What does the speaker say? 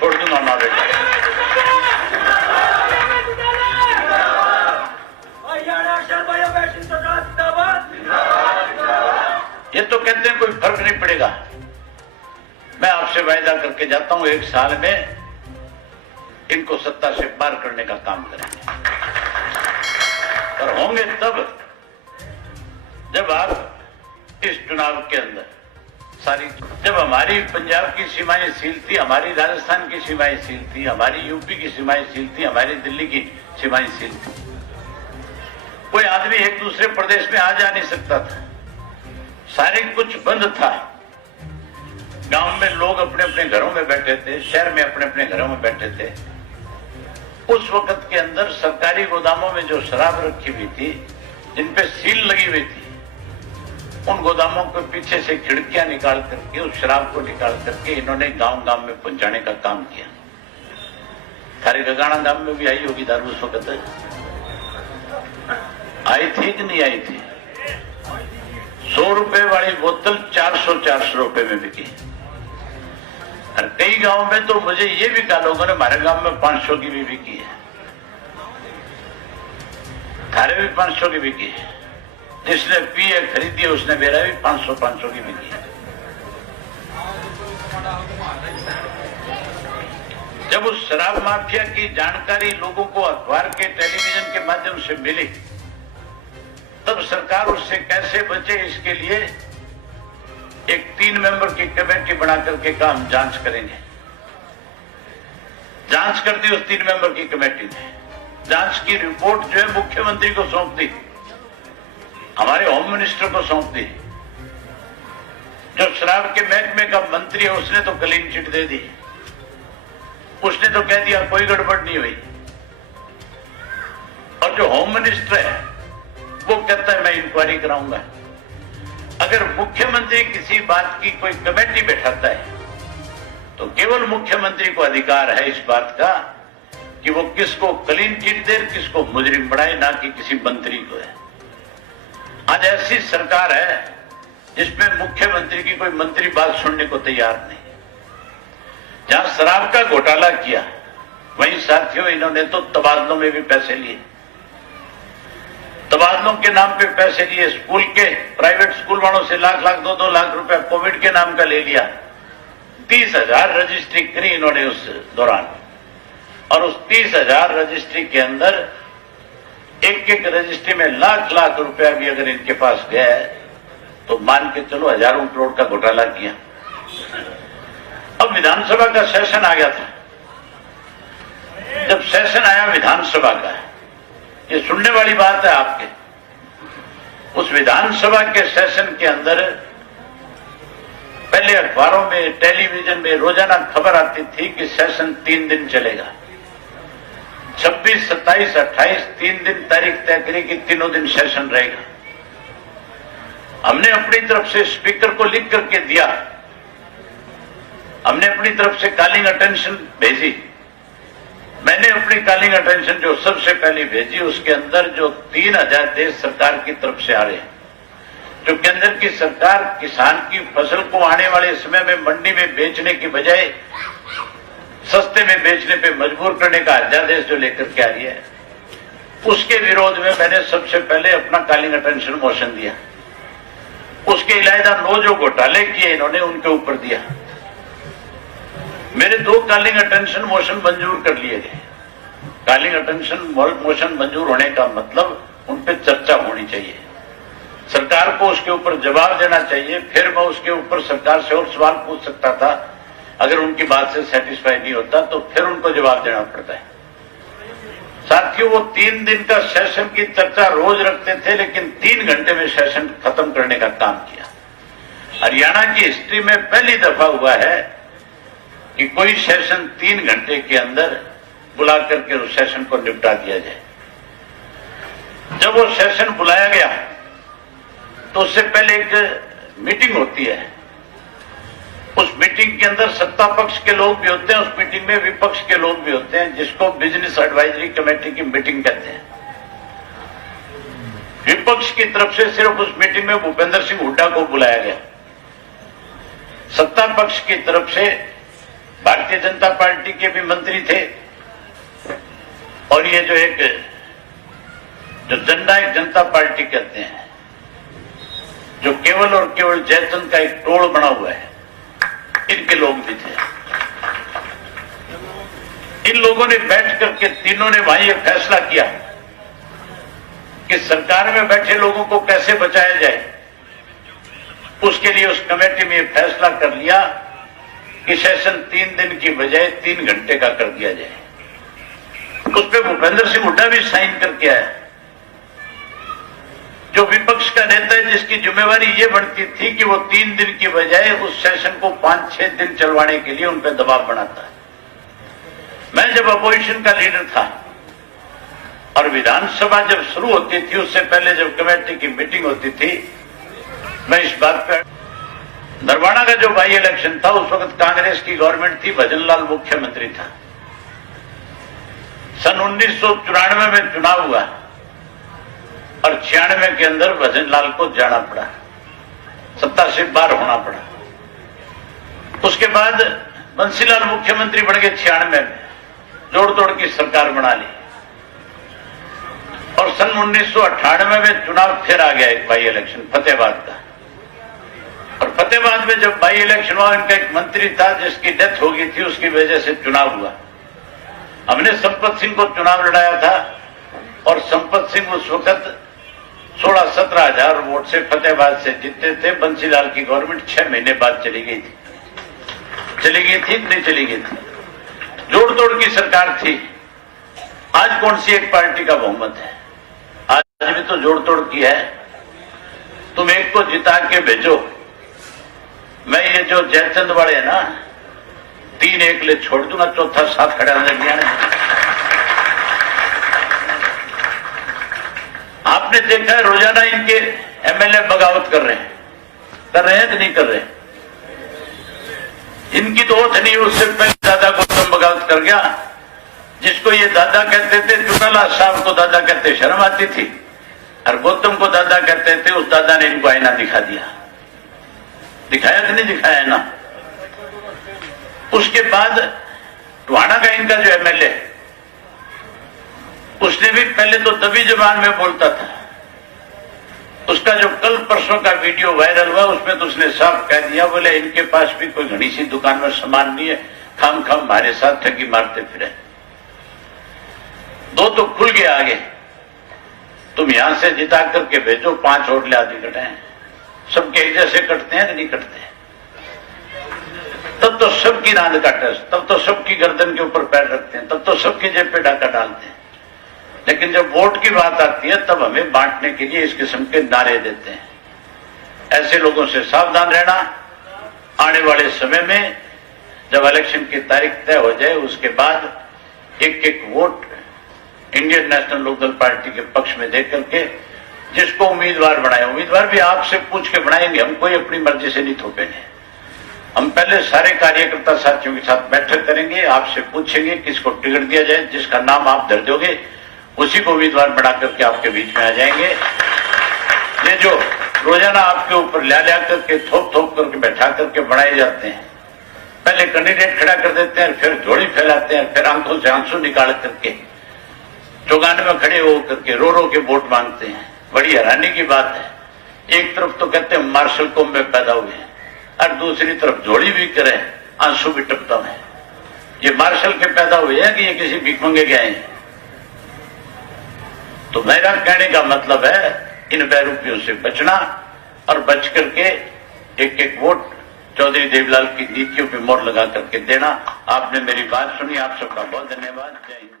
छोड़ दूंगा माँ बेटा। ये तो कहते हैं कोई फर्क नहीं पड़ेगा। मैं आपसे वायदा करके जाता हूं 1 साल में इनको सत्ता से पार करने का काम करेंगे। और होंगे तब जब आप इस चुनाव के अंदर जब हमारी पंजाब की सीमाएं सील थी, हमारी राजस्थान की सीमाएं सील थी, हमारी यूपी की सीमाएं सील थी, हमारी दिल्ली की सीमाएं सील थी। कोई आदमी एक दूसरे प्रदेश में आ जा नहीं सकता था, सारे कुछ बंद था। गांव में लोग अपने अपने घरों में बैठे थे, शहर में अपने अपने घरों में बैठे थे। उस वक्त के अंदर सरकारी गोदामों में जो शराब रखी हुई थी, जिन पे सील लगी हुई थी, उन गोदामों के पीछे से खिड़कियां निकाल करके उस शराब को निकाल करके इन्होंने गांव गांव में पहुंचाने का काम किया। थारे गगाना गांव में भी आई होगी दारू उस वक्त, आई थी कि नहीं आई थी? 100 रुपए वाली बोतल 400 रुपए में बिकी। और कई गांव में तो मुझे ये भी कहा लोगों ने, हमारे गांव में 500 की भी बिकी है, थारे भी 500 की बिकी है। जिसने पी है खरीदी है उसने मेरा भी 500 की बिकी है। जब उस शराब माफिया की जानकारी लोगों को अखबार के टेलीविजन के माध्यम से मिली, तब सरकार उससे कैसे बचे इसके लिए एक 3 मेंबर की कमेटी बना करके का हम जांच करेंगे। जांच कर दी उस 3 मेंबर की कमेटी ने। जांच की रिपोर्ट जो है मुख्यमंत्री को सौंप दी, हमारे होम मिनिस्टर को सौंप दी। जो शराब के महकमे का मंत्री है उसने तो क्लीन चिट दे दी, उसने तो कह दिया कोई गड़बड़ नहीं हुई। और जो होम मिनिस्टर है वो कहता है मैं इंक्वायरी कराऊंगा। अगर मुख्यमंत्री किसी बात की कोई कमेटी बैठाता है तो केवल मुख्यमंत्री को अधिकार है इस बात का कि वो किसको क्लीन चिट दे, किसको मुजरिम बनाए, ना कि किसी मंत्री को है। आज ऐसी सरकार है जिसमें मुख्यमंत्री की कोई मंत्री बात सुनने को तैयार नहीं। जहां शराब का घोटाला किया वहीं साथियों इन्होंने तो तबादलों में भी पैसे लिए, तबादलों के नाम पे पैसे लिए। स्कूल के प्राइवेट स्कूल वालों से लाख 2 लाख रुपया कोविड के नाम का ले लिया। 30,000 रजिस्ट्री करी इन्होंने उस दौरान, और उस 30,000 रजिस्ट्री के अंदर एक रजिस्ट्री में लाख रुपया भी अगर इनके पास गया है तो मान के चलो हजारों करोड़ का घोटाला किया। अब विधानसभा का सेशन आ गया था। जब सेशन आया विधानसभा का, ये सुनने वाली बात है आपके, उस विधानसभा के सेशन के अंदर पहले अखबारों में, टेलीविजन में रोजाना खबर आती थी कि सेशन 3 दिन चलेगा। 26, 27, 28 3 दिन तारीख तय करी कि तीनों दिन सेशन रहेगा। हमने अपनी तरफ से स्पीकर को लिख करके दिया, हमने अपनी तरफ से कॉलिंग अटेंशन भेजी। मैंने अपनी कॉलिंग अटेंशन जो सबसे पहले भेजी, उसके अंदर जो 3 अध्यादेश सरकार की तरफ से आ रहे हैं, जो केंद्र की सरकार किसान की फसल को आने वाले समय में मंडी में बेचने की बजाय सस्ते में बेचने पे मजबूर करने का अध्यादेश जो लेकर के आ रही है, उसके विरोध में मैंने सबसे पहले अपना कॉलिंग अटेंशन मोशन दिया। उसके इलावा 9 जो घोटाले किए इन्होंने उनके ऊपर दिया। मेरे 2 कॉलिंग अटेंशन मोशन मंजूर कर लिए गए। कॉलिंग अटेंशन मोशन मंजूर होने का मतलब उन पर चर्चा होनी चाहिए, सरकार को उसके ऊपर जवाब देना चाहिए। फिर मैं उसके ऊपर सरकार से और सवाल पूछ सकता था। अगर उनकी बात से सेटिस्फाई नहीं होता तो फिर उनको जवाब देना पड़ता है। साथियों, वो 3 दिन का सेशन की चर्चा रोज रखते थे, लेकिन 3 घंटे में सेशन खत्म करने का काम किया। हरियाणा की हिस्ट्री में पहली दफा हुआ है कि कोई सेशन 3 घंटे के अंदर बुला करके उस सेशन को निपटा दिया जाए। जब वो सेशन बुलाया गया तो उससे पहले एक मीटिंग होती है। उस मीटिंग के अंदर सत्ता पक्ष के लोग भी होते हैं, उस मीटिंग में विपक्ष के लोग भी होते हैं, जिसको बिजनेस एडवाइजरी कमेटी की मीटिंग कहते हैं। विपक्ष की तरफ से सिर्फ उस मीटिंग में भूपेंद्र सिंह हुड्डा को बुलाया गया। सत्ता पक्ष की तरफ से भारतीय जनता पार्टी के भी मंत्री थे और ये जो जननायक जनता पार्टी कहते हैं, जो केवल और केवल जयचंद का एक टोल बना हुआ है, इनके लोग भी थे। इन लोगों ने बैठ करके तीनों ने वहां ये फैसला किया कि सरकार में बैठे लोगों को कैसे बचाया जाए। उसके लिए उस कमेटी में यह फैसला कर लिया कि सेशन 3 दिन की बजाय 3 घंटे का कर दिया जाए। उस पर भूपेंद्र सिंह हुड्डा भी साइन करके आया, जो विपक्ष का नेता है, जिसकी जिम्मेवारी ये बनती थी कि वो 3 दिन की बजाय उस सेशन को 5-6 दिन चलवाने के लिए उन पर दबाव बनाता है। मैं जब अपोजिशन का लीडर था और विधानसभा जब शुरू होती थी, उससे पहले जब कमेटी की मीटिंग होती थी, मैं इस बात पर, नरवाना का जो बाई इलेक्शन था, उस वक्त कांग्रेस की गवर्नमेंट थी, भजनलाल मुख्यमंत्री था। सन 1994 में चुनाव हुआ और 96 के अंदर भजनलाल को जाना पड़ा, सत्ता से बाहर होना पड़ा। उसके बाद बंसीलाल मुख्यमंत्री बन गए 96 में, जोड़ तोड़ की सरकार बना ली और सन 1998 में चुनाव फिर आ गया एक बाई इलेक्शन फतेहाबाद का। और फतेहाबाद में जब बाई इलेक्शन हुआ, इनका एक मंत्री था जिसकी डेथ हो गई थी, उसकी वजह से चुनाव हुआ। हमने संपत सिंह को चुनाव लड़ाया था और संपत सिंह उस वक्त 16-17 हजार वोट से फतेहाबाद से जीते थे। बंसीलाल की गवर्नमेंट 6 महीने बाद चली गई थी, नहीं चली गई थी, जोड़ तोड़ की सरकार थी। आज कौन सी एक पार्टी का बहुमत है? आज भी तो जोड़ तोड़ की है। तुम एक को जिता के भेजो। मैं ये जो जयचंद वाले है ना, 3-1 ले छोड़ दूंगा, चौथा साथ खड़ा लग गया। आपने देखा है रोजाना इनके एमएलए बगावत कर रहे हैं कि नहीं कर रहे? इनकी तो ओथ नहीं, उससे पहले दादा गौतम बगावत कर गया। जिसको ये दादा कहते थे, चुनाला साहब को दादा कहते, शर्म आती थी, और गौतम को दादा कहते थे। उस दादा ने इनको आईना दिखा दिया, दिखाया कि नहीं दिखाया ना? उसके बाद टवाणा का इनका जो एमएलए, उसने भी पहले तो दबी जबान में बोलता था। उसका जो कल परसों का वीडियो वायरल हुआ, उसमें तो उसने साफ कह दिया, बोले इनके पास भी कोई घनी सी दुकान में सामान नहीं है, खाम हमारे साथ ठगी मारते फिरे। 2 तो खुल गया आगे। तुम यहां से जिता करके भेजो, 5 होटलें आदि कटे हैं, सबके एक जैसे कटते हैं कि नहीं कटते? तब तो सबकी नाद काटे, तब तो सबकी गर्दन के ऊपर पैर रखते हैं, तब तो सबकी जेब पे डाका डालते हैं। लेकिन जब वोट की बात आती है, तब हमें बांटने के लिए इस किस्म के नारे देते हैं। ऐसे लोगों से सावधान रहना। आने वाले समय में जब इलेक्शन की तारीख तय हो जाए, उसके बाद एक vote Indian national Lokdal party के पक्ष में दे करके जिसको उम्मीदवार बनाए, उम्मीदवार भी आपसे पूछ के बनाएंगे, हम कोई अपनी मर्जी से नहीं थोपेंगे। हम पहले सारे कार्यकर्ता साथियों के साथ बैठक करेंगे, आपसे पूछेंगे किसको टिकट दिया जाए, जिसका नाम आप दर्ज दोगे उसी को उम्मीदवार बना करके आपके बीच में आ जाएंगे। ये जो रोजाना आपके ऊपर ला करके थोप करके बैठा करके बनाए जाते हैं, पहले कैंडिडेट खड़ा कर देते हैं, फिर झोली फैलाते हैं, फिर आंखों से आंसू निकाल करके चौगान में खड़े होकर के रो के वोट मांगते हैं। बड़ी हैरानी की बात है। एक तरफ तो कहते हैं मार्शल कौम में पैदा हुए हैं, और दूसरी तरफ झोली भी करे, आंसू भी टपता है। ये मार्शल के पैदा हुए हैं कि ये किसी भिखमंगे के आए हैं? तो मेरा कहने का मतलब है, इन बेरूपियों से बचना और बच करके एक वोट चौधरी देवलाल की नीतियों पे मोहर लगा करके देना। आपने मेरी बात सुनी, आप सबका बहुत धन्यवाद। जय हिंद।